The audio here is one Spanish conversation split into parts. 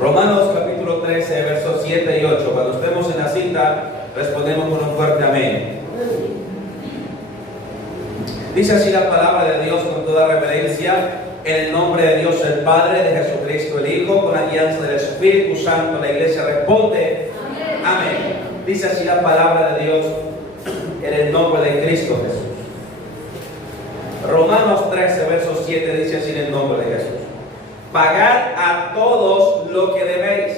Romanos capítulo 13, versos 7 y 8. Cuando estemos en la cita, respondemos con un fuerte amén. Dice así la palabra de Dios con toda reverencia, en el nombre de Dios el Padre, de Jesucristo el Hijo, con la alianza del Espíritu Santo. La iglesia responde, amén. Amén. Dice así la palabra de Dios, en el nombre de Cristo Jesús. Romanos 13, versos 7 dice así en el nombre de Jesús: pagad a todos lo que debéis,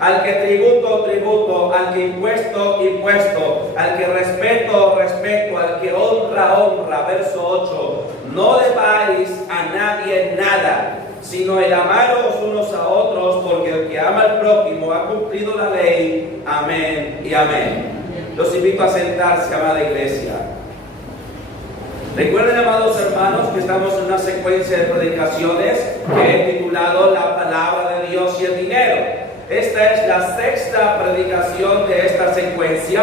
al que tributo, tributo, al que impuesto, impuesto, al que respeto, respeto, al que honra, honra. Verso 8: no debáis a nadie nada, sino el amaros unos a otros, porque el que ama al prójimo ha cumplido la ley. Amén y amén. Los invito a sentarse, amada iglesia. Recuerden, amados hermanos, que estamos en una secuencia de predicaciones que he titulado La palabra de Dios y el dinero. Esta es la sexta predicación de esta secuencia,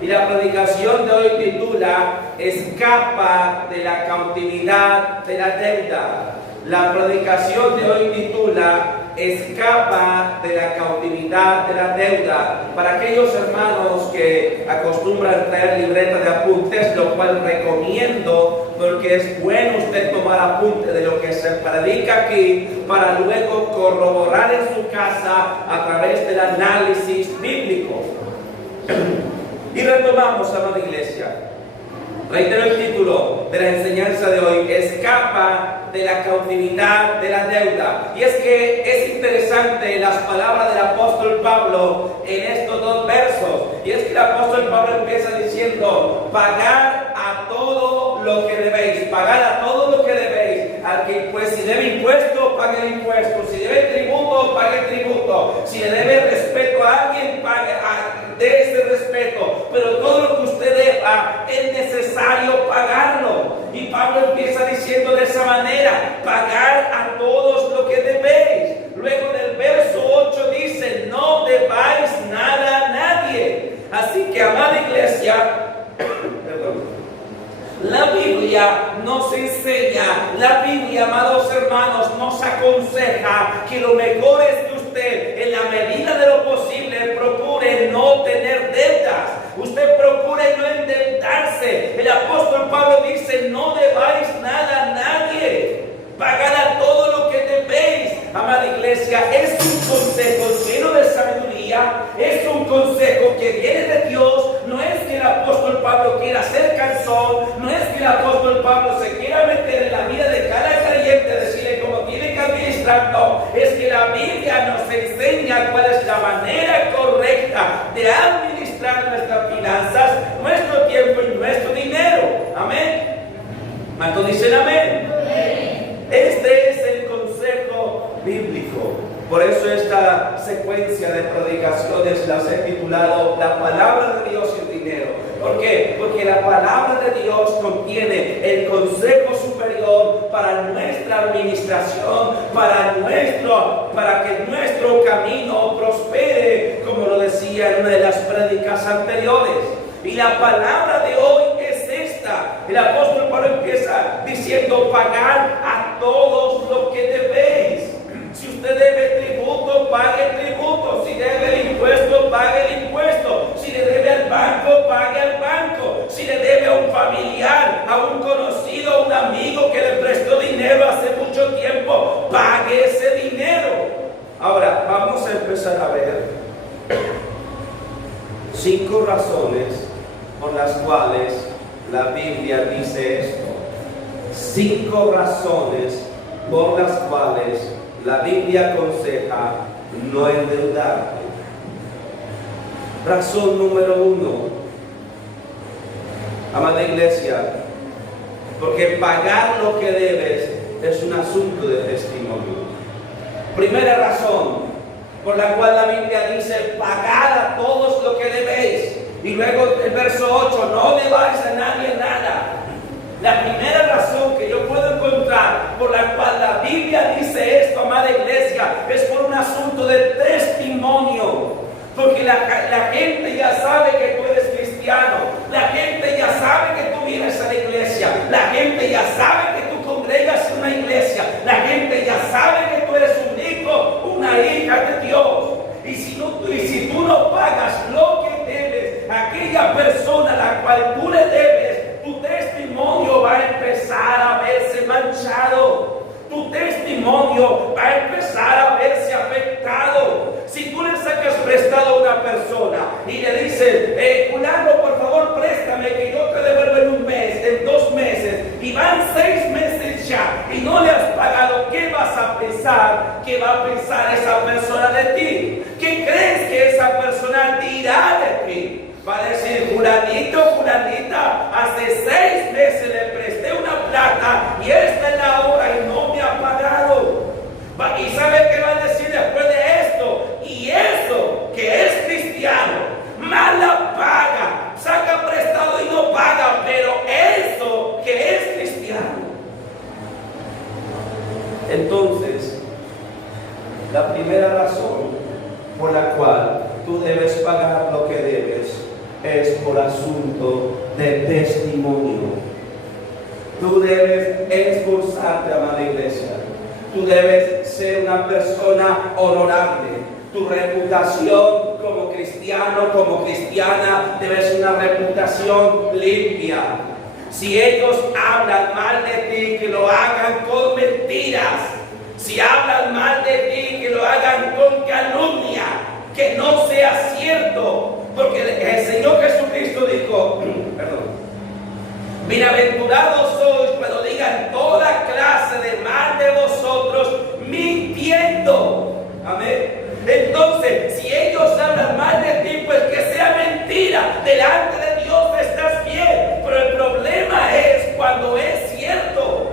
y la predicación de hoy titula Escapa de la cautividad de la deuda. La predicación de hoy titula Escapa de la cautividad de la deuda. Para aquellos hermanos que acostumbran traer libreta de apuntes, lo cual recomiendo, porque es bueno usted tomar apunte de lo que se predica aquí para luego corroborar en su casa a través del análisis bíblico. Y retomamos, amada iglesia. Reitero el título de la enseñanza de hoy: Escapa de la cautividad de la deuda. Y es que es interesante las palabras del apóstol Pablo en estos dos versos. Y es que el apóstol Pablo empieza diciendo: pagad a todo lo que debéis, pagad a todo lo que debéis. Al que, pues, si debe impuesto, pague el impuesto; si debe tributo, pague el tributo; si le debe respeto a alguien, pague, dé ese respeto. Pero todo lo que usted deba es necesario pagarlo. Y Pablo empieza diciendo de esa manera: pagar a todos lo que debéis. Luego del verso 8 dice: no debáis nada a nadie. Así que, amada iglesia, la Biblia nos enseña, la Biblia, amados hermanos, nos aconseja que lo mejor es que usted, en la medida de lo posible, procure no tener deudas. Usted procure no endeudarse. El apóstol Pablo dice: no debáis nada a nadie, pagad a todo lo que debéis. Amada iglesia, es un consejo lleno de sabiduría, es un consejo que viene de Dios. No es que el apóstol Pablo quiera ser cansón, no es que el apóstol Pablo se quiera meter en la vida de cada creyente, decirle cómo tiene que administrar. No, es que la Biblia nos enseña cuál es la manera correcta de administrar nuestras finanzas, nuestro tiempo y nuestro dinero. Amén. ¿Cuántos dicen amén? Este es el consejo bíblico. Por eso esta secuencia de predicaciones las he titulado La palabra de Dios y el dinero. ¿Por qué? Porque la palabra de Dios contiene el consejo superior para nuestra administración, para que nuestro camino prospere, como lo decía en una de las prédicas anteriores. Y la palabra de hoy es esta. El apóstol Pablo empieza diciendo: pagar a todos lo que debéis. Si usted debe tributo, pague el tributo. Si debe el impuesto, pague el impuesto. Si le debe al banco, pague al banco. Si le debe a un familiar, a un conocido, a un amigo que le prestó dinero hace mucho tiempo, pague ese dinero. Ahora, vamos a empezar a ver 5 razones por las cuales la Biblia dice esto. 5 razones por las cuales la Biblia aconseja no endeudarte. Razón número 1, amada iglesia, porque pagar lo que debes es un asunto de testimonio. Primera razón por la cual la Biblia dice: pagad a todos lo que debéis. Y luego el verso 8: no debáis a nadie nada. La primera razón que yo puedo encontrar por la cual la Biblia dice esto, amada iglesia, es por un asunto de testimonio. Porque la gente ya sabe que tú eres cristiano, la gente ya sabe que tú vienes a la iglesia, la gente ya sabe que tú congregas en una iglesia, la gente ya sabe que tú eres un hijo, una hija de Dios. afectado. Tu testimonio va a empezar a verse afectado. Si tú le sacas prestado a una persona y le dices, fulano, por favor, préstame que yo te devuelvo en un mes, en 2 meses, y van 6 meses ya y no le has pagado, ¿qué vas a pensar? ¿Qué va a pensar esa persona de ti? ¿Qué crees que esa persona dirá de ti? Va a decir, fulanito, fulanita, hace 6 meses le presté una plata y esta es la hora y no me ha pagado. ¿Y sabe qué va a decir después de esto? Y eso que es cristiano, mala paga, saca prestado y no paga, pero eso que es cristiano. Entonces, la primera razón por la cual tú debes pagar lo que debes es por asunto de testimonio. Tú debes esforzarte, amada iglesia. Tú debes ser una persona honorable. Tu reputación como cristiano, como cristiana, debe ser una reputación limpia. Si ellos hablan mal de ti, que lo hagan con mentiras. Si hablan mal de ti, que lo hagan con calumnia, que no sea cierto. Porque el Señor Jesucristo dijo, bienaventurados sois cuando digan toda clase de mal de vosotros, mintiendo. Amén. Entonces, si ellos hablan mal de ti, pues que sea mentira. Delante de Dios estás bien. Pero el problema es cuando es cierto.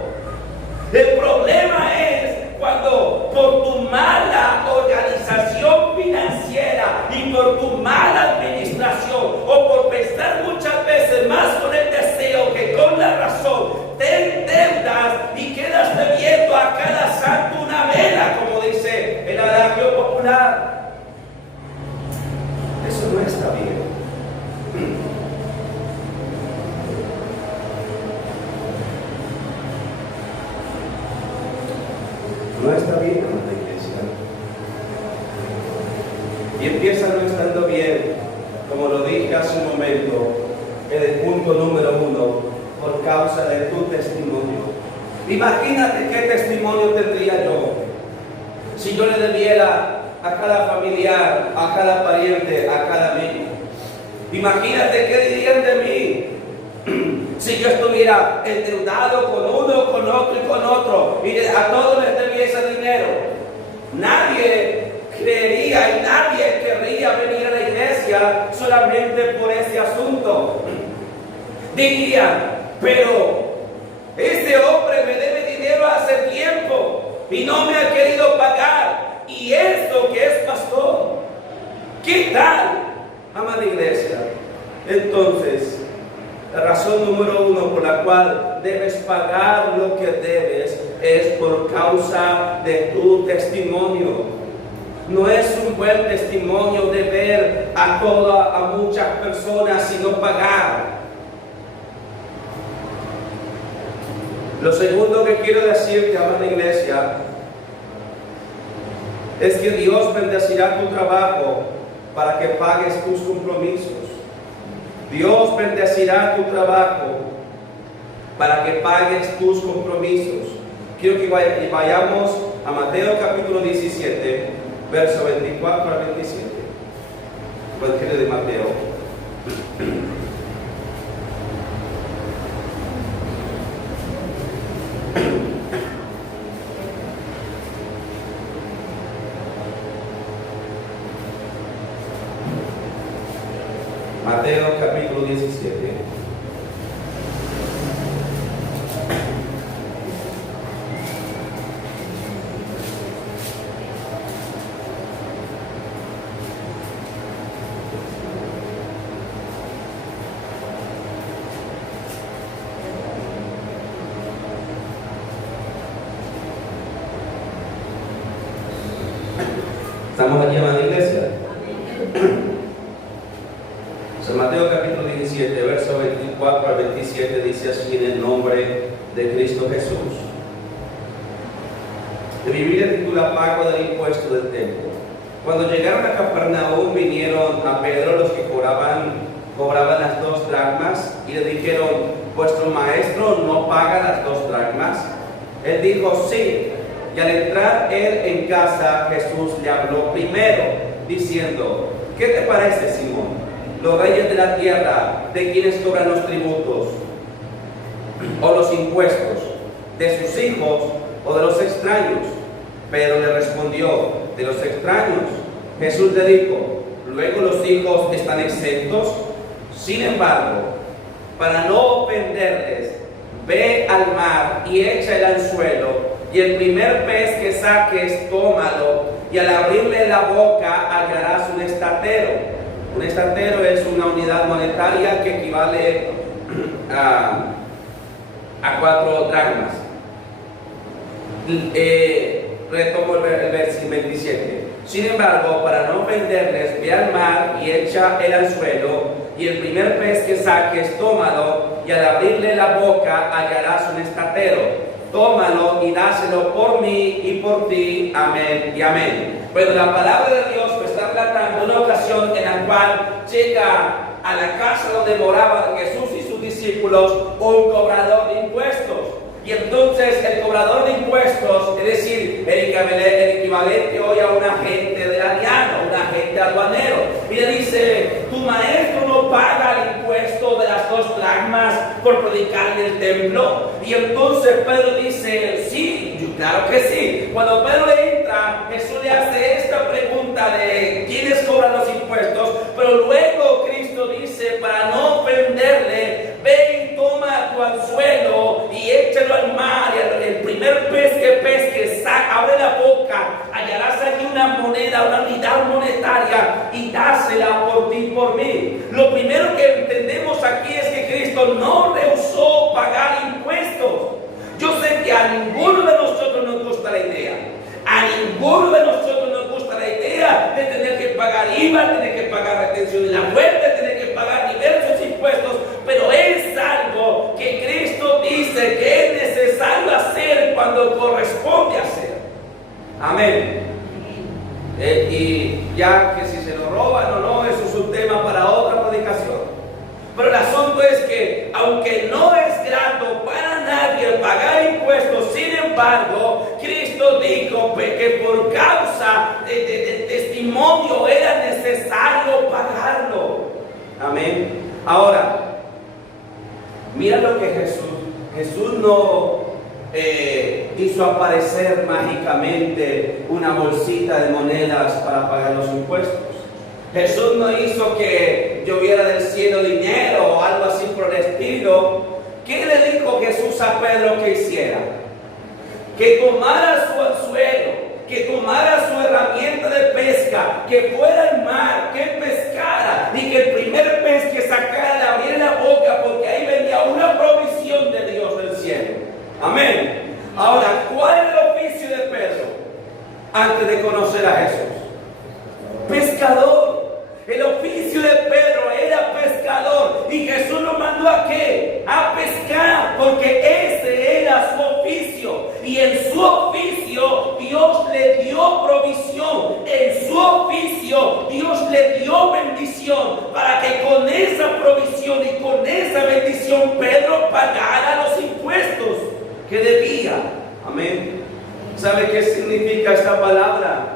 El problema es cuando por tu mala organización financiera y por tu mala administración o por pensar muchas veces más con el deseo que con la razón, te endeudas y quedas bebiendo a cada santo una vela, como dice el adagio popular. Eso no está bien. No está bien en la iglesia. Y empieza no estando bien, como lo dije hace un momento, en el punto número 1, por causa de tu testimonio. Imagínate qué testimonio tendría yo si yo le debiera a cada familiar, a cada pariente, a cada amigo. Imagínate qué dirían de mí si yo estuviera endeudado con uno, con otro y con otro, y a todos les debiese dinero. Nadie creería y nadie querría venir a la iglesia solamente por ese asunto. Dirían, pero este hombre me debe dinero hace tiempo y no me ha querido pagar. Y esto que es pastor, ¿qué tal, amada iglesia? Entonces, la razón número 1 por la cual debes pagar lo que debes es por causa de tu testimonio. No es un buen testimonio de ver a muchas personas sin pagar. Lo segundo que quiero decirte, amada iglesia, es que Dios bendecirá tu trabajo para que pagues tus compromisos. Dios bendecirá tu trabajo para que pagues tus compromisos. Quiero que vayamos a Mateo capítulo 17, verso 24 al 27. Evangelio de Mateo. Mateo capítulo 17. ¿Estamos aquí en la iglesia? Mateo capítulo 17, verso 24 al 27 dice así en el nombre de Cristo Jesús. De vivir el titula pago del impuesto del templo. Cuando llegaron a Capernaum vinieron a Pedro los que cobraban las 2 dracmas y le dijeron, ¿vuestro maestro no paga las 2 dracmas? Él dijo sí. Y al entrar él en casa, Jesús le habló primero, diciendo: ¿qué te parece, Simón? Los reyes de la tierra, ¿de quienes cobran los tributos o los impuestos? ¿De sus hijos o de los extraños? Pedro le respondió: de los extraños. Jesús le dijo: ¿luego los hijos están exentos? Sin embargo, para no ofenderles, ve al mar y echa el anzuelo, y el primer pez que saques, tómalo, y al abrirle la boca hallarás un estatero. Un estatero es una unidad monetaria que equivale a 4 dracmas. Retomo el versículo 27. Sin embargo, para no ofenderles, ve al mar y echa el anzuelo, y el primer pez que saques, tómalo, y al abrirle la boca hallarás un estatero. Tómalo y dáselo por mí y por ti. Amén y amén. Bueno, la palabra de Dios me está relatando una ocasión en la cual llega a la casa donde moraban Jesús y sus discípulos un cobrador de impuestos. Y entonces el cobrador de impuestos, es decir, el equivalente hoy a un agente de la DIAN, un agente aduanero, y le dice: tu maestro no paga el impuesto de las 2 dracmas por predicar en el templo. Y entonces Pedro dice: sí, claro que sí. Cuando Pedro entra, Jesús le hace esta pregunta de quiénes cobran los impuestos, pero luego Cristo dice, para no ofenderle: ve y toma tu anzuelo y échalo al mar, y el primer pez que abre la boca, hallarás allí una moneda, una unidad monetaria, y dásela por ti y por mí. Lo primero que entendemos aquí es que Cristo no rehusó pagar impuestos. Yo sé que a ninguno de nosotros nos gusta la idea. A ninguno de nosotros nos gusta la idea de tener que pagar IVA, tener que pagar retención de la muerte, tener que pagar diversos impuestos, pero es algo que Cristo dice que es necesario hacer cuando corresponde hacer. Amén. Y ya que si se lo roban o no, eso es un tema para otra predicación. Pero el asunto es que, aunque no es grato para nadie pagar impuestos, sin embargo, Cristo dijo que por causa del testimonio era necesario pagarlo. Amén. Ahora, mira lo que Jesús no hizo aparecer mágicamente una bolsita de monedas para pagar los impuestos. Jesús no hizo que lloviera del cielo dinero o algo así por el estilo. ¿Qué le dijo Jesús a Pedro que hiciera? Que tomara su anzuelo, que tomara su herramienta de pesca, que fuera al mar, que pescara, y que el primer pez que sacara le abriera la boca, porque ahí venía una provisión de Dios del cielo. Amén. Ahora, ¿cuál es el oficio de Pedro antes de conocer a Jesús? Pescador. El oficio de Pedro era pescador, y Jesús lo mandó ¿a qué? A pescar, porque ese era su oficio, y en su oficio Dios le dio provisión, en su oficio Dios le dio bendición, para que con esa provisión y con esa bendición Pedro pagara los impuestos que debía. Amén. ¿Sabe qué significa esta palabra?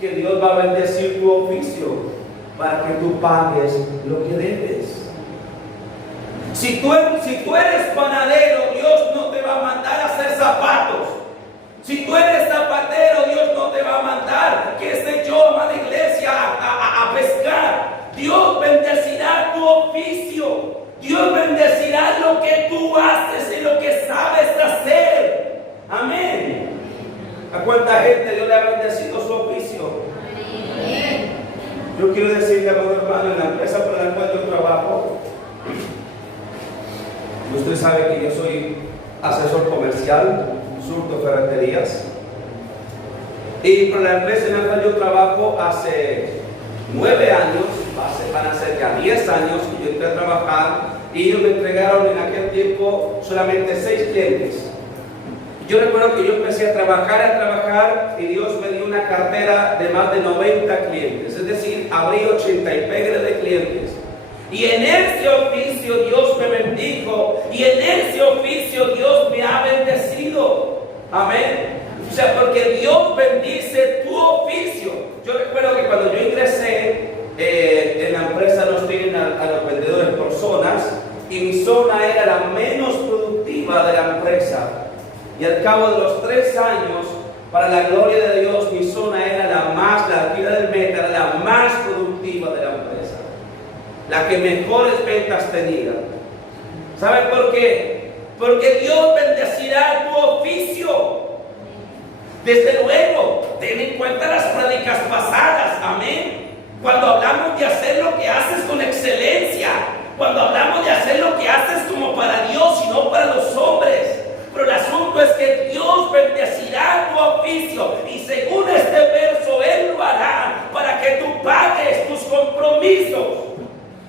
Que Dios va a bendecir tu oficio para que tú pagues lo que debes. Si tú eres panadero, Dios no te va a mandar a hacer zapatos. Si tú eres zapatero, Dios no te va a mandar, qué sé yo, amada iglesia, a pescar. Dios bendecirá tu oficio. Dios bendecirá lo que tú haces y lo que sabes hacer. Amén. ¿A cuánta gente Dios le ha bendecido su oficio? Yo quiero decirle, amado hermano, en la empresa para la cual yo trabajo, usted sabe que yo soy asesor comercial, surto ferreterías, y para la empresa en la cual yo trabajo hace 9 años, van a ser ya 10 años que yo entré a trabajar, y ellos me entregaron en aquel tiempo solamente 6 clientes. Yo recuerdo que yo empecé a trabajar y Dios me dio una cartera de más de 90 clientes, es decir, abrí 80 y pegre de clientes. Y en ese oficio Dios me bendijo, y en ese oficio Dios me ha bendecido. Amén. O sea, porque Dios bendice tu oficio. Yo recuerdo que cuando yo ingresé en la empresa, nos tienen a los vendedores por zonas, y mi zona era la menos productiva de la empresa. Y al cabo de los 3 años, para la gloria de Dios, mi zona era la actividad del meta era la más productiva de la empresa, la que mejores ventas tenía. ¿Sabe por qué? Porque Dios bendecirá tu oficio. Desde luego, ten en cuenta las prédicas pasadas, amén. Cuando hablamos de hacer lo que haces con excelencia, cuando hablamos de hacer lo que haces como para Dios y no para los hombres. Pero el asunto es que Dios bendecirá tu oficio, y según este verso, Él lo hará para que tú pagues tus compromisos.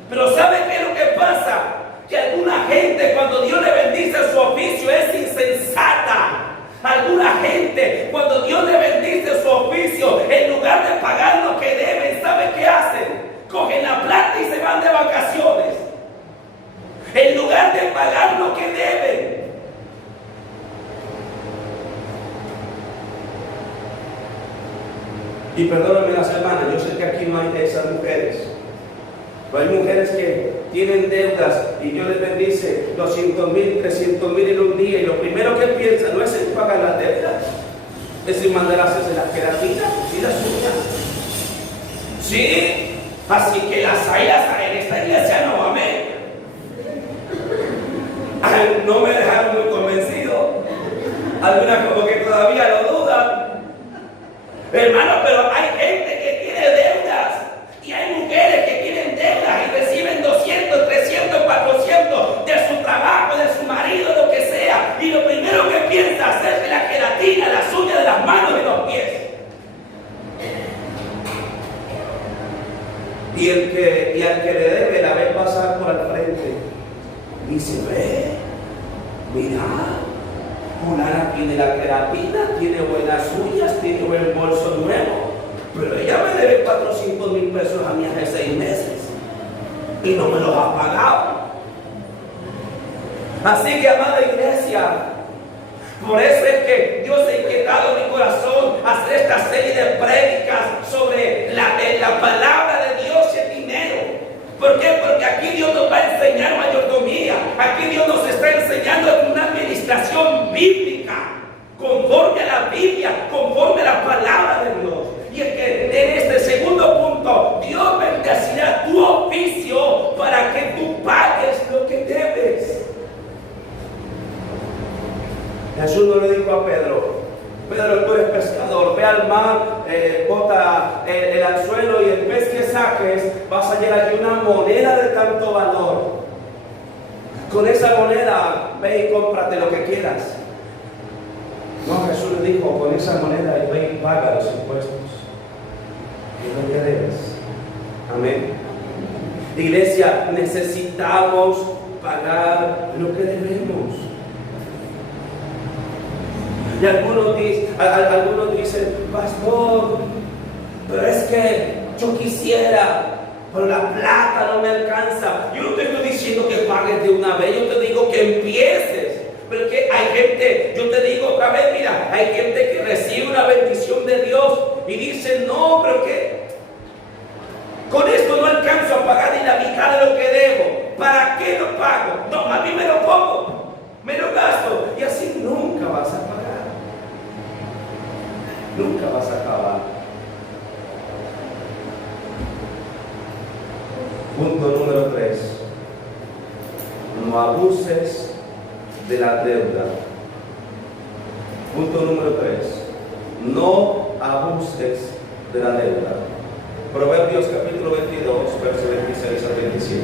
Pero ¿sabe qué es lo que pasa? Que alguna gente, cuando Dios le bendice su oficio, es insensata. Alguna gente, cuando Dios le bendice su oficio, en lugar de pagar lo que deben, ¿sabe qué hacen? Cogen la plata y se van de vacaciones, en lugar de pagar lo que deben. Y perdónenme las hermanas, yo sé que aquí no hay de esas mujeres, pero hay mujeres que tienen deudas y Dios les bendice 200,000, 300,000 en un día, y lo primero que piensan no es en pagar las deudas, es en mandar a hacerse las queratinas y las uñas. Sí, así que las hay en esta iglesia, no, amén. No me dejaron muy convencido. Algunas como que todavía lo dudan. Hermano, pero hay gente que tiene deudas, y hay mujeres que tienen deudas y reciben 200, 300, 400 de su trabajo, de su marido, lo que sea, y lo primero que piensa es hacerse la queratina, las uñas de las manos y los pies. Y al que le debe la ve pasar por al frente y se ve, mira, fulana tiene la queratina, tiene buenas uñas, tiene buen bolso nuevo, pero ella me debe 400,000 pesos a mí hace 6 meses y no me los ha pagado. Así que, amada iglesia, por eso es que Dios ha inquietado mi corazón a hacer esta serie de prédicas sobre la palabra de Dios y el dinero. ¿Por qué? Porque aquí Dios nos va a enseñar mayordomía. Aquí Dios nos está enseñando una administración bíblica, conforme a la Biblia, conforme a la palabra de Dios. Y es que en este segundo punto, Dios bendecirá tu oficio para que tú pagues lo que debes. Jesús no le dijo a Pedro: Pedro, tú eres pescador, ve al mar, bota el anzuelo, y el pez que saques vas a hallar allí una moneda de tanto valor. Con esa moneda ve y cómprate lo que quieras. No, Jesús le dijo: con esa moneda ve y paga los impuestos y lo que debes. Amén. Iglesia, necesitamos pagar lo que debemos. Y algunos dicen: pastor, pero es que yo quisiera, pero la plata no me alcanza. Yo no te estoy diciendo que pagues de una vez, yo te digo que empieces. Pero que hay gente, yo te digo otra vez, mira, hay gente que recibe una bendición de Dios y dice: no, pero que con esto no alcanzo a pagar ni la mitad de lo que debo. ¿Para qué lo pago? No, a mí me lo pongo, me lo gasto, y así nunca vas a pagar. Nunca vas a acabar. Punto número 3. No abuses de la deuda. Punto número 3. No abuses de la deuda. Proverbios capítulo 22, versos 26 al 27.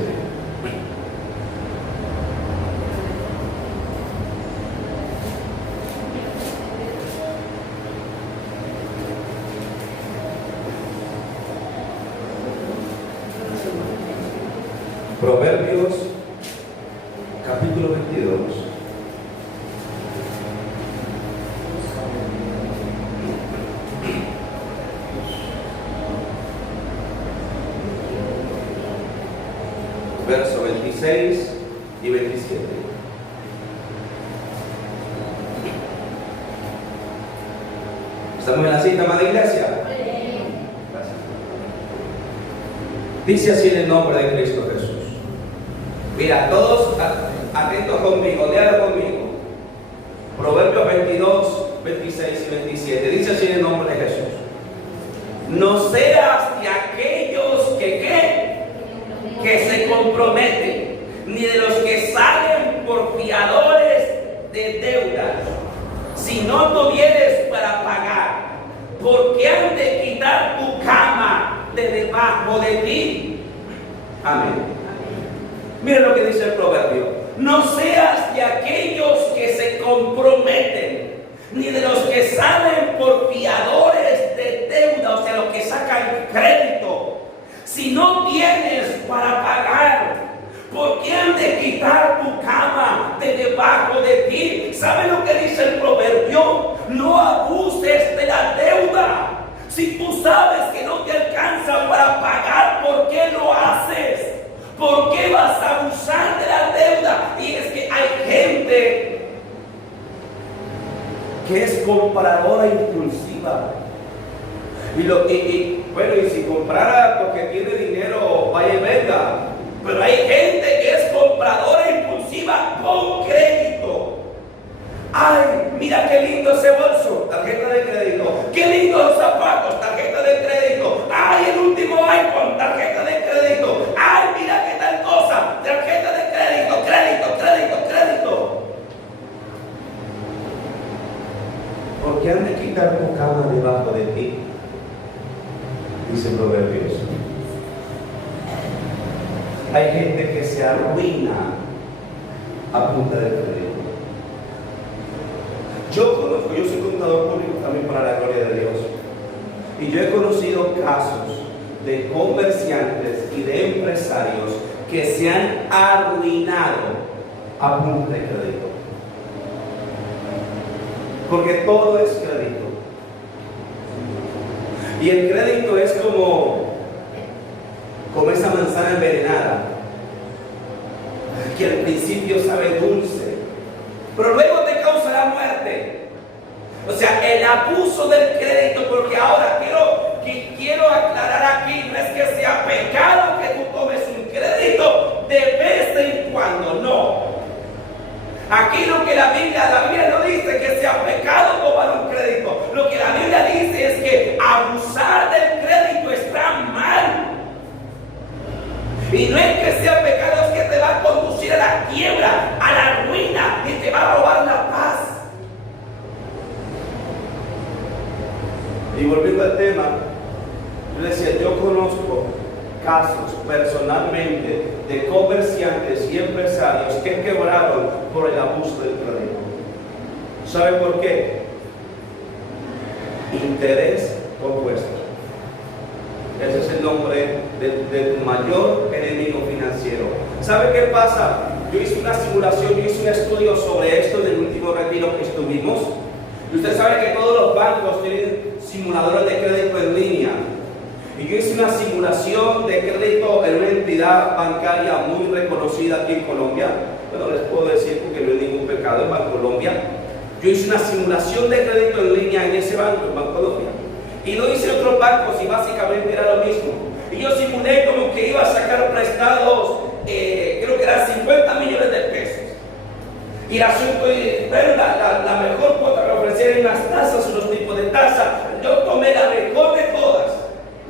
Proverbios capítulo 22. Verso 26 y 27. ¿Estamos en la cita, amada iglesia? Gracias. Dice así en el nombre de Cristo Jesús. Mira, todos atentos conmigo, léalo conmigo. Proverbios 22, 26 y 27. Dice así en el nombre de Jesús. No seas de aquellos que se comprometen, ni de los que salen por fiadores de deudas, si no tuvieres para pagar, porque han de quitar tu cama de debajo de ti. Amén. Mira lo que dice el proverbio. No seas de aquellos que se comprometen, ni de los que salen por fiadores de deuda, o sea, los que sacan crédito, si no tienes para pagar. ¿Por qué han de quitar tu cama de debajo de ti? ¿Sabe lo que dice el proverbio? No abuses de la deuda. Si tú sabes que no te alcanza para pagar, ¿por qué lo haces? ¿Por qué vas a abusar de la deuda? Y es que hay gente que es compradora impulsiva. Y si comprara porque tiene dinero, vaya y venga. Pero hay gente que es compradora impulsiva con crédito. Ay, mira qué lindo ese bolso, tarjeta de crédito. Qué lindos los zapatos, tarjeta de crédito. Ay, el último iPhone, tarjeta de crédito. Ay, mira qué tal cosa, tarjeta de crédito, crédito. ¿Por qué han de quitar tu cama debajo de ti? Dice Proverbios. Hay gente que se arruina a punta de crédito. Yo soy contador público también para la gloria de Dios. Y yo he conocido casos de comerciantes y de empresarios que se han arruinado a punta de crédito. Porque todo es crédito. Y el crédito es como esa manzana envenenada, que al principio sabe dulce, pero luego te causa la muerte. O sea, el abuso del crédito, porque ahora quiero aclarar aquí, no es que sea pecado que tú tomes un crédito de vez en cuando, no. Aquí lo que la Biblia no dice que sea pecado tomar un crédito. Lo que la Biblia dice es que abusar del crédito está mal. Y no es que sea pecado, es que te va a conducir a la quiebra, a la ruina, y te va a robar la paz. Y volviendo al tema, yo decía, yo conozco casos personalmente de comerciantes y empresarios que quebraron por el abuso del crédito. ¿Sabe por qué? Interés compuesto. Ese es el nombre de tu mayor enemigo financiero. ¿Sabe qué pasa? Yo hice una simulación, yo hice un estudio sobre esto en el último retiro que estuvimos. Y usted sabe que todos los bancos tienen simuladores de crédito en línea. Y yo hice una simulación de crédito en una entidad bancaria muy reconocida aquí en Colombia. Bueno, les puedo decir porque no hay ningún pecado en Bancolombia. Yo hice una simulación de crédito en línea en ese banco, en Bancolombia. Y lo hice en otros bancos y básicamente era lo mismo. Y yo simulé como que iba a sacar prestados, creo que eran 50 millones de pesos. Y el asunto es ver la mejor cuota que ofrecían, unas tasas, unos tipos de tasas. Yo tomé la mejor de todas,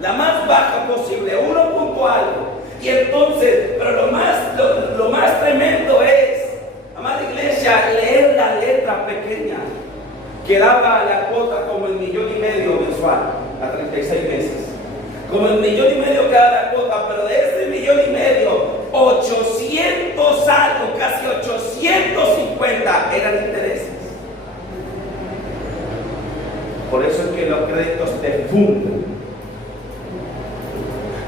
la más baja posible, 1 punto algo. Y entonces, pero lo más tremendo es, amada iglesia, leer la letra pequeña, que daba la cuota como el 1,5 millones mensual a 36 meses. Como el 1,5 millones cada la cuota, pero de ese 1,5 millones, 800 algo, casi 850 eran intereses. Por eso es que los créditos te funden.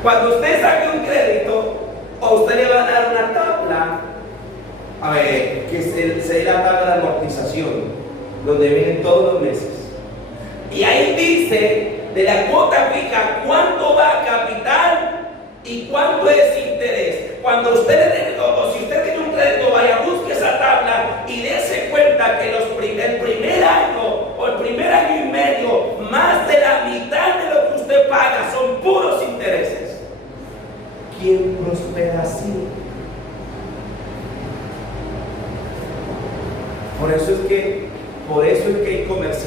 Cuando usted saque un crédito, a usted le van a dar una tabla, que es la tabla de amortización, donde vienen todos los meses. Y ahí dice de la cuota fija cuánto va a capital y cuánto es interés. Cuando usted si usted tiene un crédito, vaya, busque esa tabla y dése cuenta que el primer año o el primer año y medio más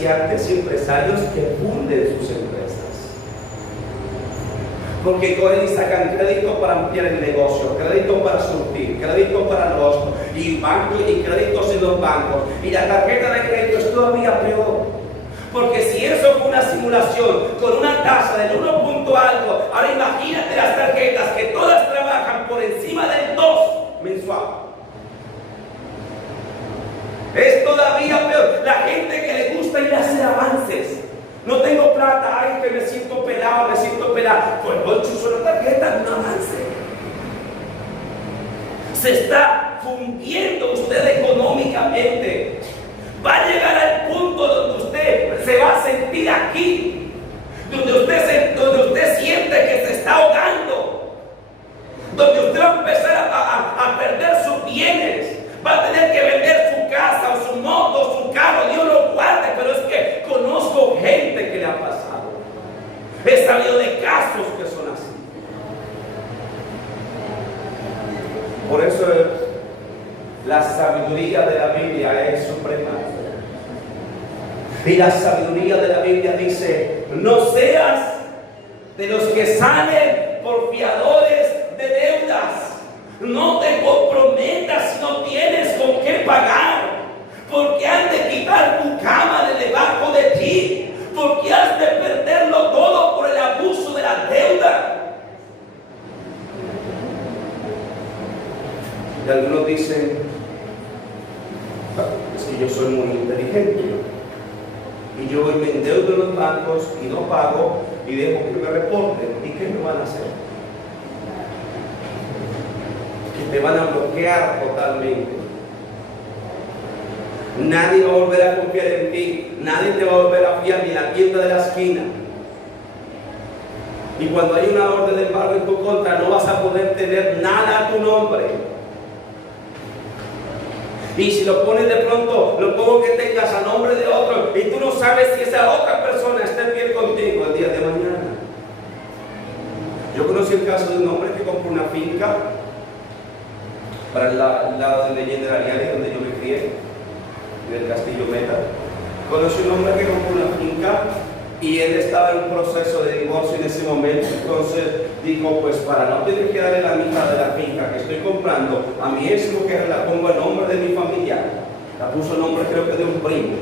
comerciantes y empresarios que funden sus empresas. Porque cogen y sacan crédito para ampliar el negocio, crédito para surtir, crédito para los y bancos y créditos en los bancos. Y la tarjeta de crédito es todavía peor. Porque si eso fue una simulación con una tasa del 1 punto algo, ahora imagínate las tarjetas que todas trabajan por encima del 2 mensual. Es todavía peor. La gente que le gusta ir a hacer avances. No tengo plata, ay, que me siento pelado, me siento pelado. Pues no chuzo la tarjeta, un avance. Se está fundiendo usted económicamente. Va a llegar al punto donde usted se va a sentir aquí, donde usted siente que se está ahogando, donde usted va a empezar a perder sus bienes. Va a tener que vender su casa o su moto o su carro, Dios lo guarde, pero es que conozco gente que le ha pasado. He sabido de casos que son así. Por eso la sabiduría de la Biblia es suprema. Y la sabiduría de la Biblia dice: no seas de los que salen por fiadores de deudas. No te comprometas si no tienes con qué pagar, porque han de quitar tu cama de debajo de ti, porque has de perderlo todo por el abuso de la deuda. Y algunos dicen: es que yo soy muy inteligente y yo me endeudo en los bancos y no pago y dejo que me reporten. ¿Y qué me van a hacer? Te van a bloquear totalmente. Nadie va a volver a confiar en ti. Nadie te va a volver a fiar, ni en la tienda de la esquina. Y cuando hay una orden de embargo en tu contra, no vas a poder tener nada a tu nombre. Y si lo pones de pronto, lo pongo que tengas a nombre de otro, y tú no sabes si esa otra persona está fiel contigo el día de mañana. Yo conocí el caso de un hombre que compró una finca para el lado de Leyenda Ariari, donde yo me crié, del Castillo Meta. Conocí un hombre que compró una finca y él estaba en un proceso de divorcio en ese momento. Entonces dijo: pues para no tener que darle la mitad de la finca que estoy comprando a mi ex mujer, la pongo en nombre de mi familia. La puso en nombre, creo que de un primo.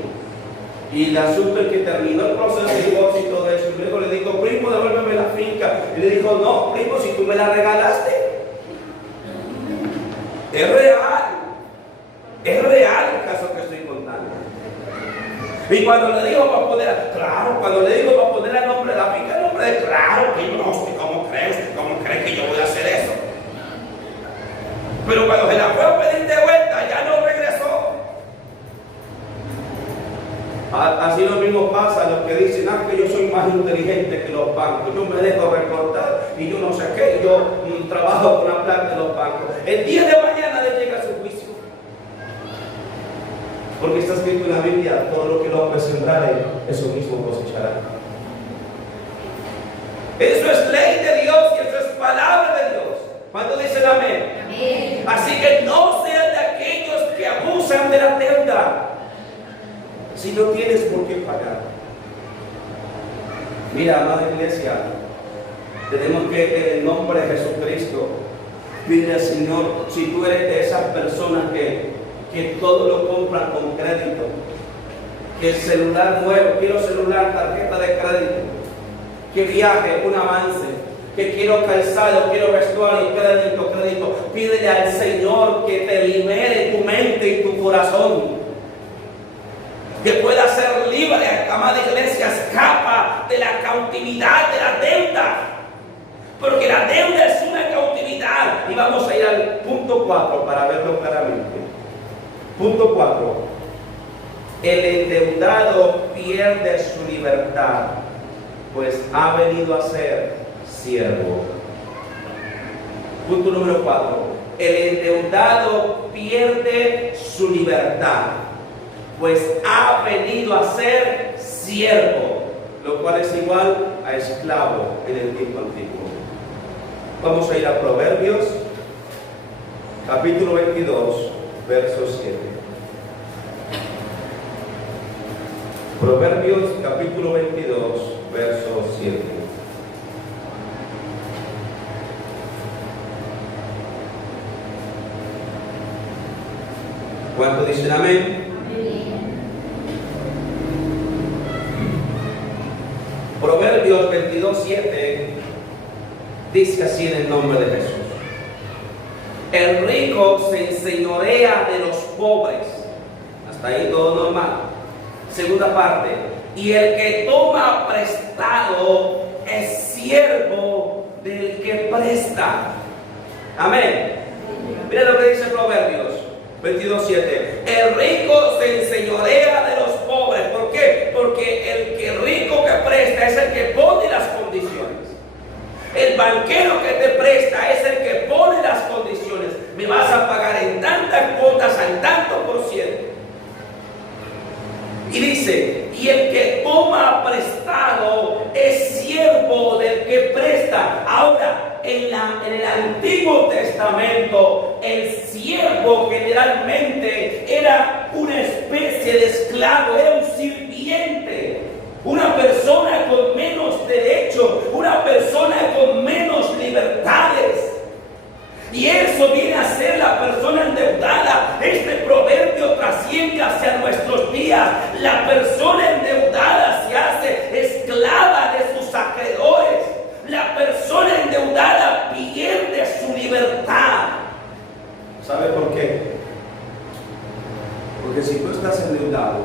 Y el asunto es que terminó el proceso de divorcio y todo eso. Y luego le dijo: primo, devuélveme la finca. Y le dijo: no, primo, si tú me la regalaste. Es real el caso que estoy contando. Y cuando le digo para poner, claro, cuando le digo para poner el nombre de la finca, el nombre de claro, que no, ¿cómo crees que yo voy a hacer eso? Pero cuando se la fue a pedir de vuelta, ya no regresó. Así lo mismo pasa a los que dicen: que yo soy más inteligente que los bancos, yo me dejo recortar y yo no sé qué, yo trabajo con la plata de los bancos. El día de mañana le llega su juicio. Porque está escrito en la Biblia: todo lo que el hombre sembrare, eso mismo cosechará. Eso es ley de Dios y eso es palabra de Dios. ¿Cuántos dicen amén? Amén. Así que no sean de aquellos que abusan de la deuda si no tienes por qué pagar. Mira, amada iglesia, tenemos que, en el nombre de Jesucristo, pedirle al Señor: si tú eres de esas personas que todo lo compran con crédito, que el celular nuevo, quiero celular, tarjeta de crédito, que viaje, un avance, que quiero calzado, quiero vestuario, crédito, pídele al Señor que te libere tu mente y tu corazón, que pueda ser libre. Amada iglesia, escapa de la cautividad de la deuda, porque la deuda es una cautividad. Y vamos a ir al punto 4 para verlo claramente. Punto 4: el endeudado pierde su libertad, pues ha venido a ser siervo. Punto número 4: el endeudado pierde su libertad, pues ha venido a ser siervo, lo cual es igual a esclavo en el tiempo antiguo. Vamos a ir a Proverbios, capítulo 22, verso 7. Proverbios capítulo 22, verso 7. ¿Cuánto dicen amén? Proverbios 22, 7 dice así en el nombre de Jesús: el rico se enseñorea de los pobres. Hasta ahí todo normal. Segunda parte: y el que toma prestado es siervo del que presta. Amén. Mira lo que dice Proverbios 22:7. El rico se enseñorea de los pobres. ¿Por qué? Porque el que rico que presta es el que pone las condiciones. El banquero que te presta es el que pone las condiciones. Me vas a pagar en tantas cuotas, en tanto por ciento. Y dice: y el que toma prestado es siervo del que presta. Ahora, en el Antiguo Testamento, el siervo generalmente era una especie de esclavo, era un sirviente, una persona con menos derechos, una persona con menos libertades. Y eso viene a ser la persona endeudada. Este proverbio trasciende hacia nuestros días. La persona endeudada se hace esclava de sus acreedores. La persona endeudada pierde su libertad. ¿Sabe por qué? Porque si tú estás endeudado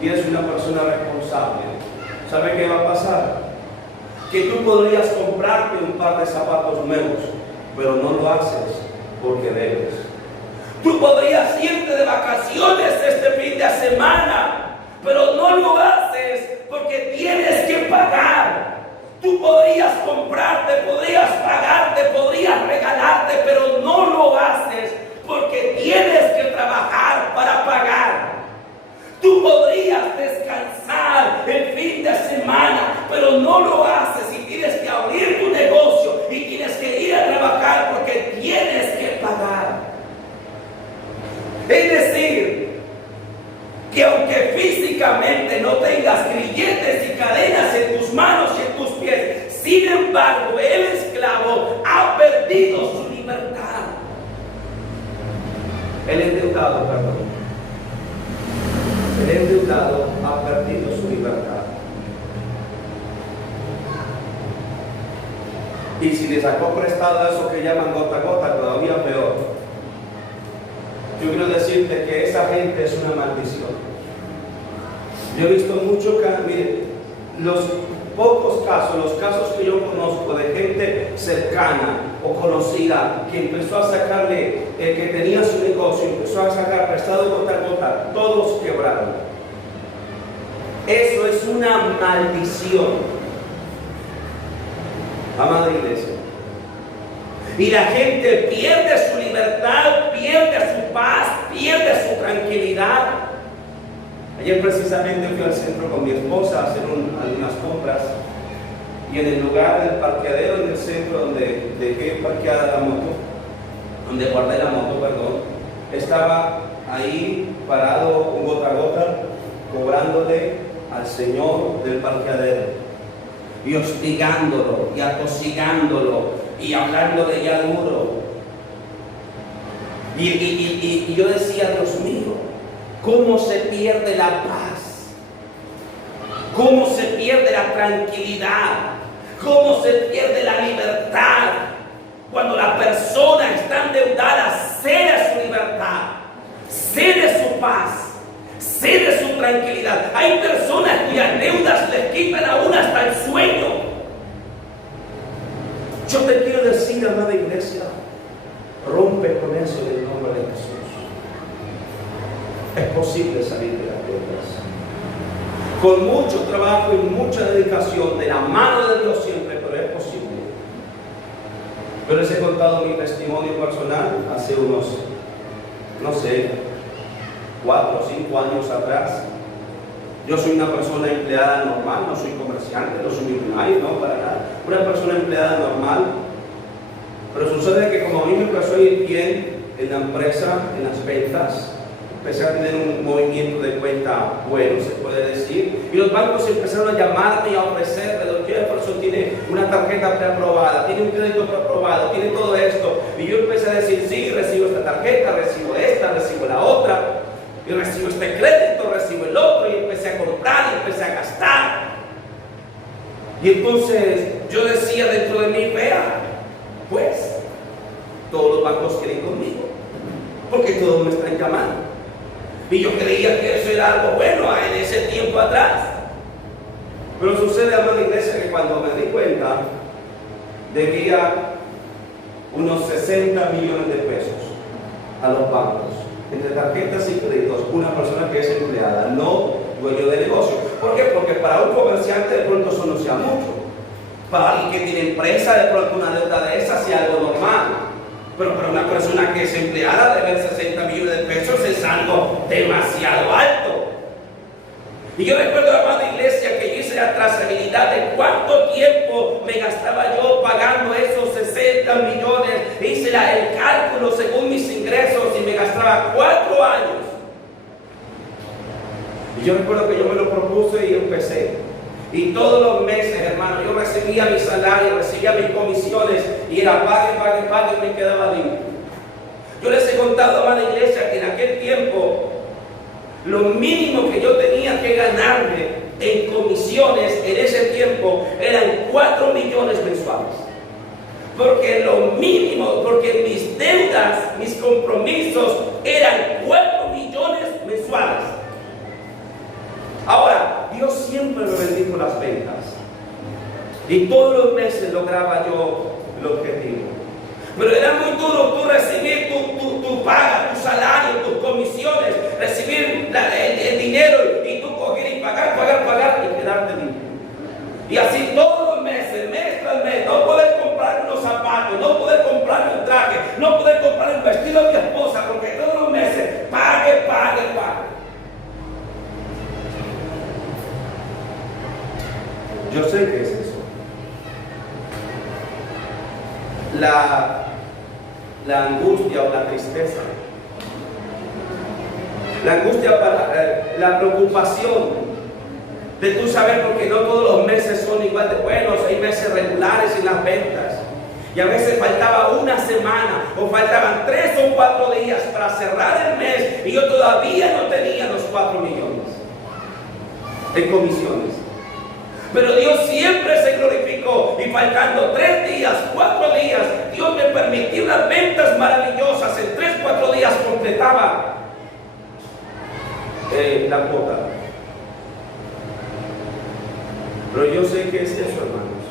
y eres una persona responsable, ¿sabe qué va a pasar? Que tú podrías comprarte un par de zapatos nuevos, pero no lo haces porque debes. Tú podrías irte de vacaciones este fin de semana, pero no lo haces porque tienes que pagar. Tú podrías comprarte, podrías pagarte, podrías regalarte, pero no lo haces porque tienes que trabajar para pagar. Tú podrías descansar el fin de semana, pero no lo haces y tienes que abrir tu negocio y tienes que ir a trabajar porque tienes que pagar. Es decir, que aunque físicamente no tengas grilletes y cadenas en tus manos y en tus pies, sin embargo, el esclavo ha perdido su libertad. El endeudado, perdón. El endeudado ha perdido su libertad. Y si le sacó prestado eso que llaman gota a gota, todavía peor. Yo quiero decirte que esa gente es una maldición. Yo he visto mucho que, mire, los pocos casos, los casos que yo conozco de gente cercana o conocida que empezó a sacarle, que tenía su negocio, empezó a sacar prestado gota a gota, todos quebraron. Eso es una maldición, amada iglesia. Y la gente pierde su libertad, pierde su paz, pierde su tranquilidad. Ayer precisamente fui al centro con mi esposa a hacer algunas compras, y en el lugar del parqueadero en el centro donde dejé parqueada la moto, donde guardé la moto, perdón, estaba ahí parado un gota a gota cobrándole al señor del parqueadero y hostigándolo y atosigándolo y hablándole ya duro. Y yo decía: Dios mío, ¿cómo se pierde la paz? ¿Cómo se pierde la tranquilidad? ¿Cómo se pierde la libertad? Cuando la persona está endeudada, cede su libertad, cede su paz, cede su tranquilidad. Hay personas cuyas deudas les quitan aún hasta el sueño. Yo te quiero decir, amada iglesia, rompe con eso en el nombre de Jesús. Es posible salir de las deudas. Con mucho trabajo y mucha dedicación, de la mano de Dios siempre, pero es posible. Yo les he contado mi testimonio personal hace unos, no sé, 4 o 5 años atrás. Yo soy una persona empleada normal, no soy comerciante, no soy millonario, no, para nada. Una persona empleada normal. Pero sucede que como a mí me empezó a ir bien en la empresa, en las ventas, empecé a tener un movimiento de cuenta bueno, se puede decir, y los bancos empezaron a llamarme y a ofrecerme: don Jefferson tiene una tarjeta preaprobada, tiene un crédito preaprobado, tiene todo esto. Y yo empecé a decir: sí, recibo esta tarjeta, recibo esta, recibo la otra, y recibo este crédito, recibo el otro, y empecé a comprar y empecé a gastar. Y entonces yo decía dentro de mí: vea, pues todos los bancos quieren conmigo, porque todos me están llamando. Y yo creía que eso era algo bueno en ese tiempo atrás. Pero sucede, amada iglesia, que cuando me di cuenta, debía unos 60 millones de pesos a los bancos, entre tarjetas y créditos, una persona que es empleada, no dueño de negocio. ¿Por qué? Porque para un comerciante de pronto eso no sea mucho. Para alguien que tiene empresa, de pronto una deuda de esa sea algo normal. Pero para una persona que es empleada, deber 60 millones de pesos es algo demasiado alto. Y yo recuerdo, amada iglesia, que yo hice la trazabilidad de cuánto tiempo me gastaba yo pagando esos 60 millones. Hice el cálculo según mis ingresos y me gastaba 4 años. Y yo recuerdo que yo me lo propuse y empecé. Y todos los meses, hermano, yo recibía mi salario, recibía mis comisiones y era pague y me quedaba limpio. Yo les he contado, amada iglesia, que en aquel tiempo lo mínimo que yo tenía que ganarme en comisiones en ese tiempo eran 4 millones mensuales. Porque lo mínimo, porque mis deudas, mis compromisos eran 4 millones mensuales. Ahora, Dios siempre me bendijo las ventas y todos los meses lograba yo el objetivo. Pero era muy duro tú recibir tu paga, tu salario, tus comisiones, recibir el dinero y tú coger y pagar y quedarte limpio. Y así todos los meses, mes tras mes, no poder comprar unos zapatos, no poder comprar un traje, no poder comprar el vestido de mi esposa, porque todos los meses pague. Yo sé que es eso. La angustia o la tristeza. La angustia para la preocupación de tú saber, porque no todos los meses son igual de buenos. Hay meses regulares en las ventas. Y a veces faltaba una semana o faltaban 3 o 4 días para cerrar el mes y yo todavía no tenía los 4 millones en comisiones. Pero Dios siempre se glorificó y faltando 3 días, 4 días, Dios me permitió unas ventas maravillosas. En 3 o 4 días completaba la cuota. Pero yo sé que es eso, hermanos.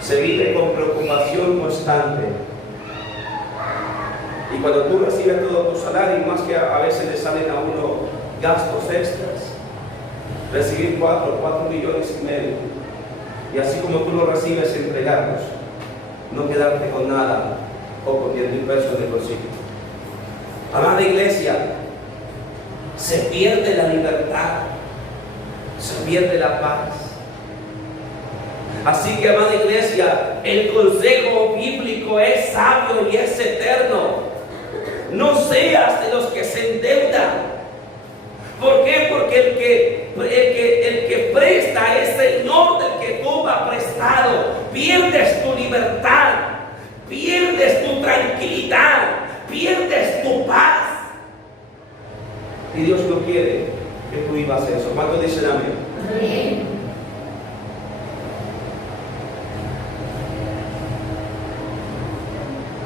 Se vive con preocupación constante. Y cuando tú recibes todo tu salario, más que a veces le salen a uno gastos extras, recibir 4 millones y medio, y así como tú lo recibes, entregarlos, no quedarte con nada o con 10,000 pesos en el bolsillo. Amada iglesia, se pierde la libertad, se pierde la paz. Así que, amada iglesia, el consejo bíblico es sabio y es eterno. No seas de los que se endeudan. ¿Por qué? Porque el que presta es Señor del que toma prestado. Pierdes tu libertad, pierdes tu tranquilidad, pierdes tu paz. Y Dios no quiere que tú vivas eso. ¿Cuántos dicen amén? Amén.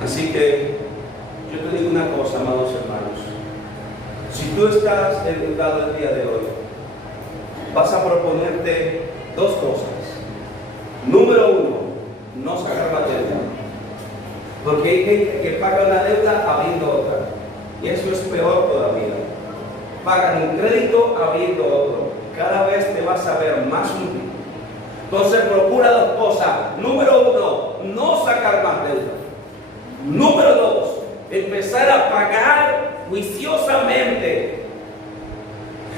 Así que yo te digo una cosa, amados hermanos. Si tú estás endeudado el día de hoy, vas a proponerte 2 cosas. Número 1, no sacar la deuda. Porque hay gente que paga una deuda abriendo otra. Y eso es peor todavía. Pagan un crédito abriendo otro. Cada vez te vas a ver más hundido. Entonces procura 2 cosas. Número 1, no sacar más deuda. Número 2, empezar a pagar juiciosamente.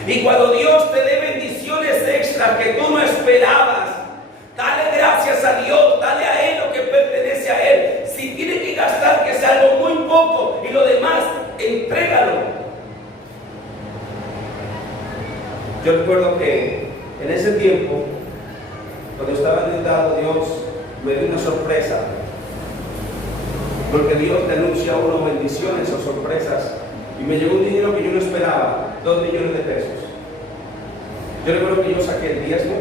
Y cuando Dios te dé bendiciones extras que tú no esperabas, dale gracias a Dios, dale a Él lo que pertenece a Él. Si tiene que gastar, que sea algo muy poco y lo demás, entrégalo. Yo recuerdo que en ese tiempo, cuando estaba endeudado, Dios me dio una sorpresa. Porque Dios te anuncia a uno bendiciones o sorpresas. Y me llegó un dinero que yo no esperaba, 2 millones de pesos. Yo recuerdo que yo saqué el diezmo,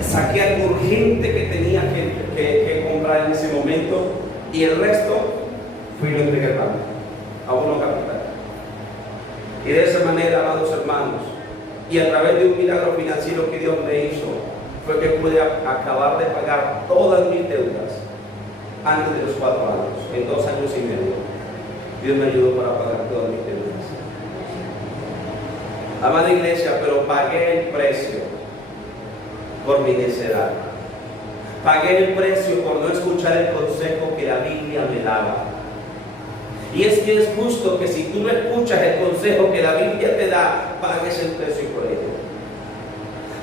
saqué algo urgente que tenía que comprar en ese momento, y el resto fui y lo entregué al banco, a uno capital. Y de esa manera, amados hermanos, y a través de un milagro financiero que Dios me hizo, fue que pude acabar de pagar todas mis deudas antes de los 4 años, en 2 años y medio. Dios me ayudó para pagar todas mis deudas. Amada iglesia, pero pagué el precio por mi necedad. Pagué el precio por no escuchar el consejo que la Biblia me daba. Y es que es justo que si tú no escuchas el consejo que la Biblia te da, pagues el precio por ello.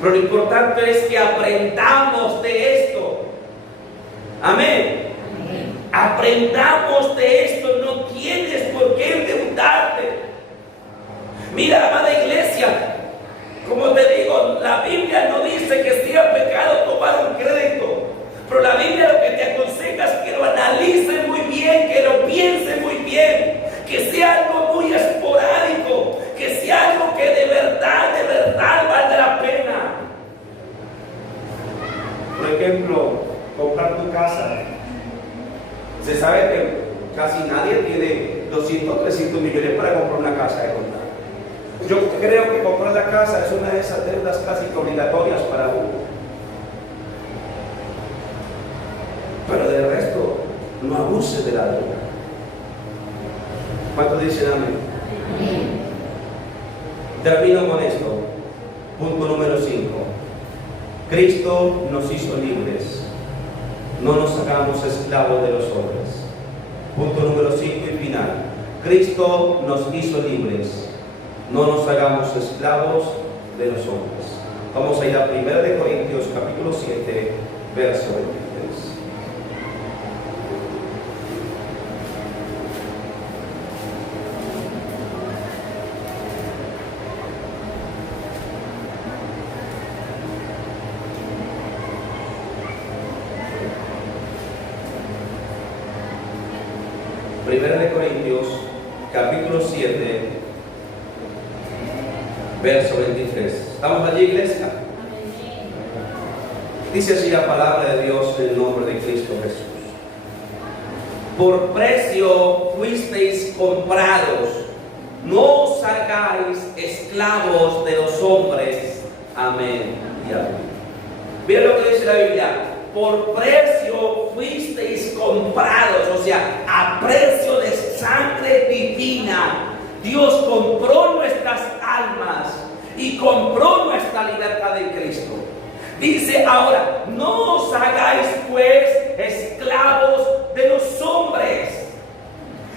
Pero lo importante es que aprendamos de esto. Amén. Aprendamos de esto. No tienes por qué endeudarte. Mira, amada iglesia, como te digo, la Biblia no dice que sea pecado tomar un crédito, pero la Biblia lo que te aconseja es que lo analices muy bien, que lo pienses muy bien, que sea algo muy esporádico, que sea algo que de verdad valga la pena. Por ejemplo, comprar tu casa. Se sabe que casi nadie tiene 200, 300 millones para comprar una casa de contar. Yo creo que comprar la casa es una de esas deudas casi obligatorias para uno. Pero del resto, no abuses de la deuda. ¿Cuántos dicen amén? Termino con esto. Punto número 5. Cristo nos hizo libres. No nos hagamos esclavos de los hombres. Punto número 5 y final. Cristo nos hizo libres. No nos hagamos esclavos de los hombres. Vamos a ir a 1 Corintios capítulo 7, verso 23. Primera de Corintios capítulo 7, verso 23. ¿Estamos allí, iglesia? Dice así la palabra de Dios en el nombre de Cristo Jesús. Por precio fuisteis comprados, no os hagáis esclavos de los hombres. Amén y amén. Miren lo que dice la Biblia. Por precio fuisteis comprados, o sea, a precio de sangre divina. Dios compró nuestras almas y compró nuestra libertad en Cristo. Dice ahora, no os hagáis pues esclavos de los hombres.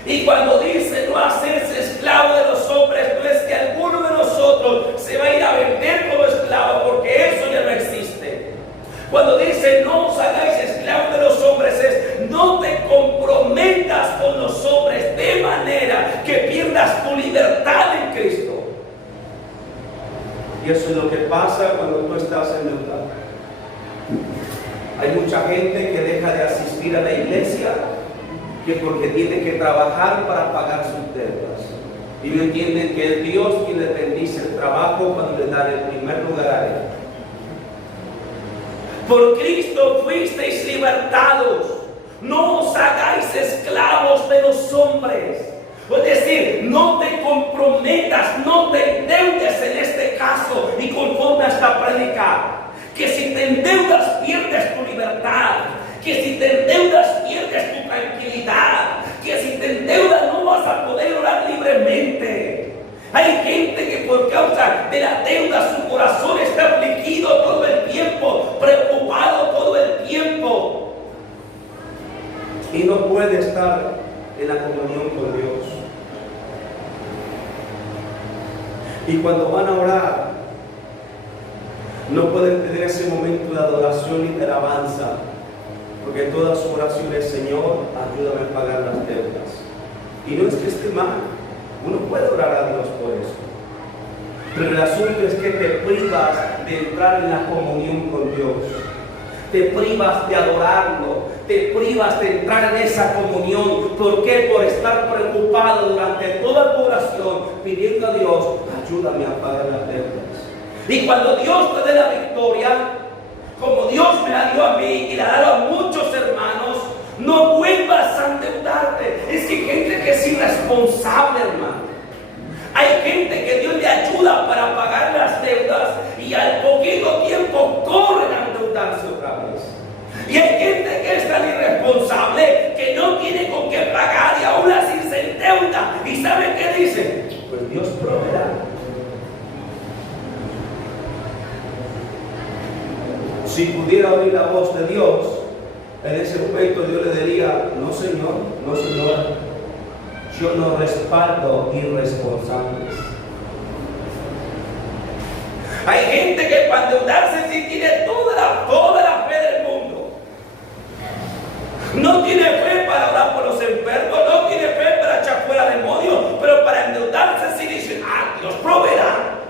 Y cuando dice no hacerse esclavo de los hombres, no es que alguno de nosotros se va a ir a vender como esclavo, porque eso ya no existe. Cuando dice no os hagáis esclavos de los hombres, es no te comprometas con los hombres de manera que pierdas tu libertad en Cristo. Y eso es lo que pasa cuando tú estás endeudado. Hay mucha gente que deja de asistir a la iglesia que porque tiene que trabajar para pagar sus deudas. Y no entienden que es Dios quien les bendice el trabajo cuando les da el primer lugar a Él. Por Cristo fuisteis libertados. No os hagáis esclavos de los hombres. Es decir, no te comprometas, no te endeudes en este caso y conforme a esta prédica. Que si te endeudas pierdes tu libertad. Que si te endeudas pierdes tu tranquilidad. Que si te endeudas no vas a poder orar libremente. Hay gente que por causa de la deuda su corazón está afligido todo el tiempo, preocupado todo el tiempo. Y no puede estar en la comunión con Dios. Y cuando van a orar, no pueden tener ese momento de adoración y de alabanza, porque toda su oración es: Señor, ayúdame a pagar las deudas. Y no es que esté mal, uno puede orar a Dios por eso, Pero el asunto es que te privas de entrar en la comunión con Dios. Te privas de adorarlo, te privas de entrar en esa comunión. ¿Por qué? Por estar preocupado durante toda tu oración, pidiendo a Dios, ayúdame a pagar las deudas. Y cuando Dios te dé la victoria, como Dios me la dio a mí y la ha dado a muchos hermanos, no vuelvas a endeudarte. Es que hay gente que es irresponsable, hermano. Hay gente que Dios le ayuda para pagar las deudas y al poquito tiempo corren a endeudarse otra vez. Y hay gente que es tan irresponsable que no tiene con qué pagar y aún así se endeuda. ¿Y sabe qué dice? Pues Dios proveerá. Si pudiera oír la voz de Dios, en ese momento Dios le diría, no señor, no señor. Yo no respaldo irresponsables. Hay gente que para endeudarse sí tiene toda la fe del mundo. No tiene fe para orar por los enfermos, no tiene fe para echar fuera demonios, pero para endeudarse sí dicen, Dios proveerá.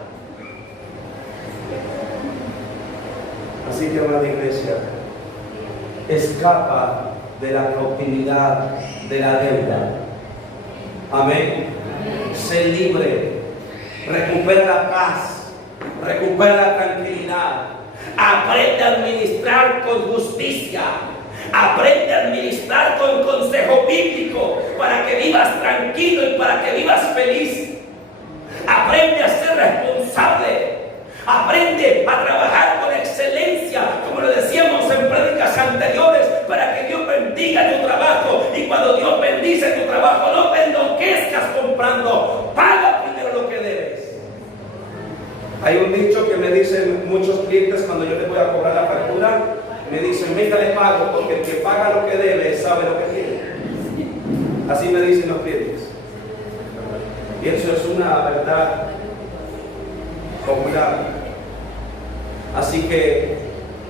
Así que, amada iglesia, escapa de la cautividad de la deuda. Amén. Sé libre. Recupera la paz. Recupera la tranquilidad. Aprende a administrar con justicia. Aprende a administrar con consejo bíblico para que vivas tranquilo y para que vivas feliz. Aprende a ser responsable. Aprende a trabajar con excelencia, como lo decíamos en prédicas anteriores, para que Dios bendiga tu trabajo. Y cuando Dios bendice tu trabajo, no te enloquezcas comprando. Paga primero lo que debes. Hay un dicho que me dicen muchos clientes cuando yo les voy a cobrar la factura. Me dicen, venga, le pago, porque el que paga lo que debe sabe lo que tiene. Así me dicen los clientes. Y eso es una verdad popular. Así que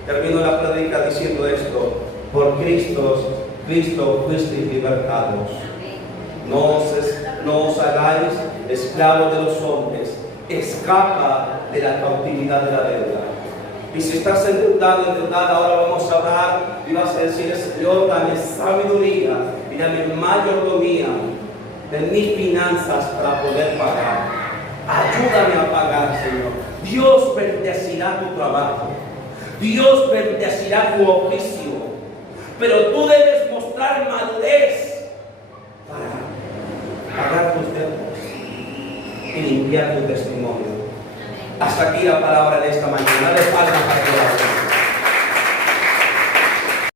termino la prédica diciendo esto: por Cristo fuisteis libertados. No os hagáis esclavos de los hombres. Escapa de la cautividad de la deuda. Y si estás endeudado, endeudada, ahora vamos a orar y vas a decir, Señor, dame sabiduría y dame mayordomía en mis finanzas para poder pagar. Ayúdame a pagar, Señor. Dios bendecirá tu trabajo. Dios bendecirá tu oficio. Pero tú debes mostrar madurez para pagar tus deudas y limpiar tu testimonio. Hasta aquí la palabra de esta mañana. Dale palmas para Dios.